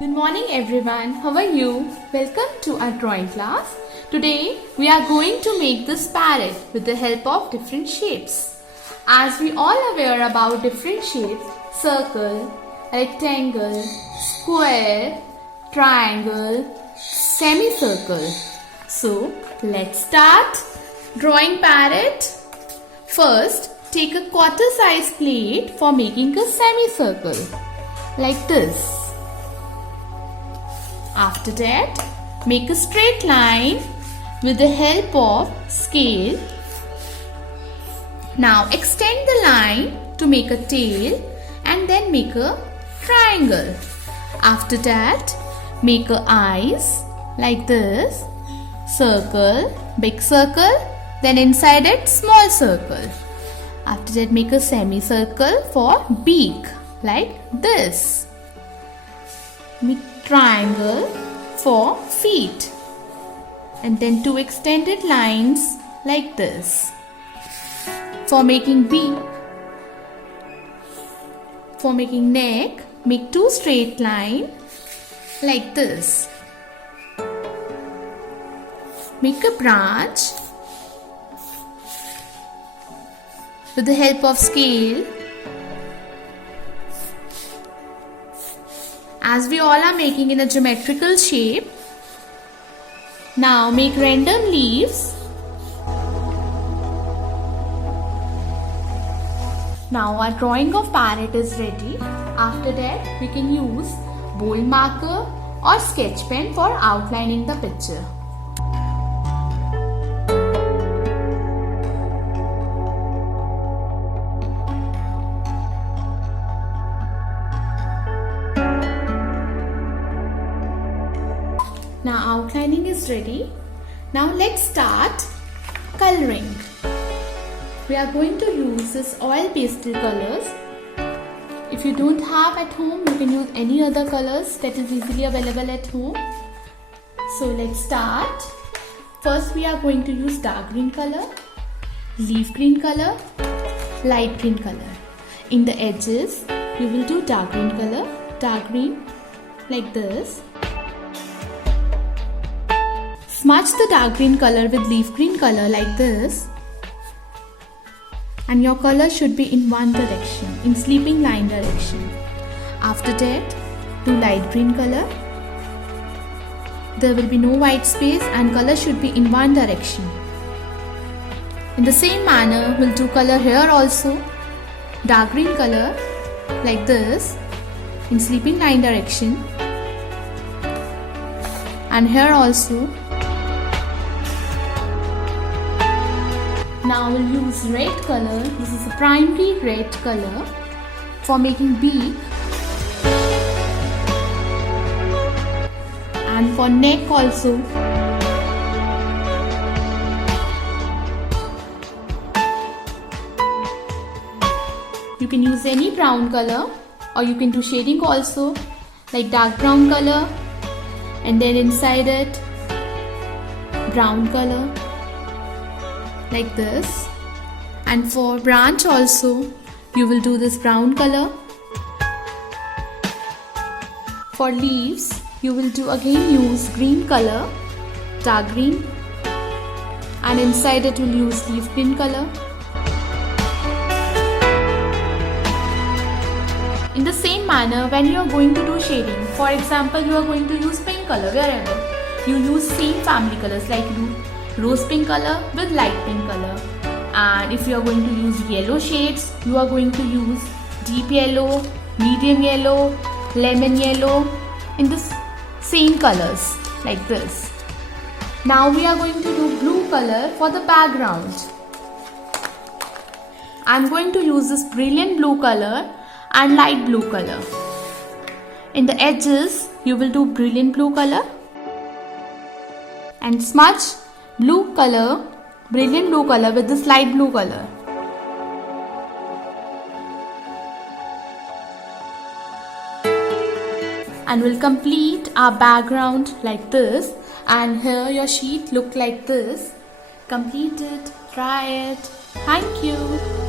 Good morning everyone, how are you? Welcome to our drawing class. Today we are going to make this parrot with the help of different shapes. As we all aware about different shapes, circle, rectangle, square, triangle, semicircle. So let's start drawing parrot. First, take a quarter size plate for making a semicircle like this. After that, make a straight line with the help of scale. Now extend the line to make a tail and then make a triangle. After that, make a eyes like this, circle, big circle, then inside it small circle. After that, make a semicircle for beak like this. Make triangle for feet and then two extended lines like this. For making beak, for making neck, make two straight lines like this. Make a branch with the help of scale. As we all are making in a geometrical shape. Now make random leaves. Now our drawing of parrot is ready. After that we can use bold marker or sketch pen for outlining the picture. Now outlining is ready. Now let's start coloring. We are going to use this oil pastel colors. If you don't have at home, you can use any other colors that is easily available at home. So let's start. First we are going to use dark green color, leaf green color, light green color. In the edges, you will do dark green color, dark green like this. Smudge the dark green color with leaf green color like this, and your color should be in one direction, in sleeping line direction. After that, do light green color. There will be no white space and color should be in one direction. In the same manner, we'll do color here also. Dark green color like this, in sleeping line direction, and here also. Now we'll use red color. This is a primary red color for making beak and for neck also. You can use any brown color or you can do shading also like dark brown color and then inside it brown color like this. And for branch also you will do this brown color. For leaves you will do again use green color, dark green, and inside it will use leaf green color. In the same manner, when you are going to do shading, for example you are going to use pink color, wherever you use same family colors like rose pink color with light pink color. And if you are going to use yellow shades, you are going to use deep yellow, medium yellow, lemon yellow in the same colors like this. Now we are going to do blue color for the background. I am going to use this brilliant blue color and light blue color. In the edges you will do brilliant blue color and smudge blue color, brilliant blue color with this light blue color. And we'll complete our background like this, and here your sheet look like this. Complete it, try it. Thank you.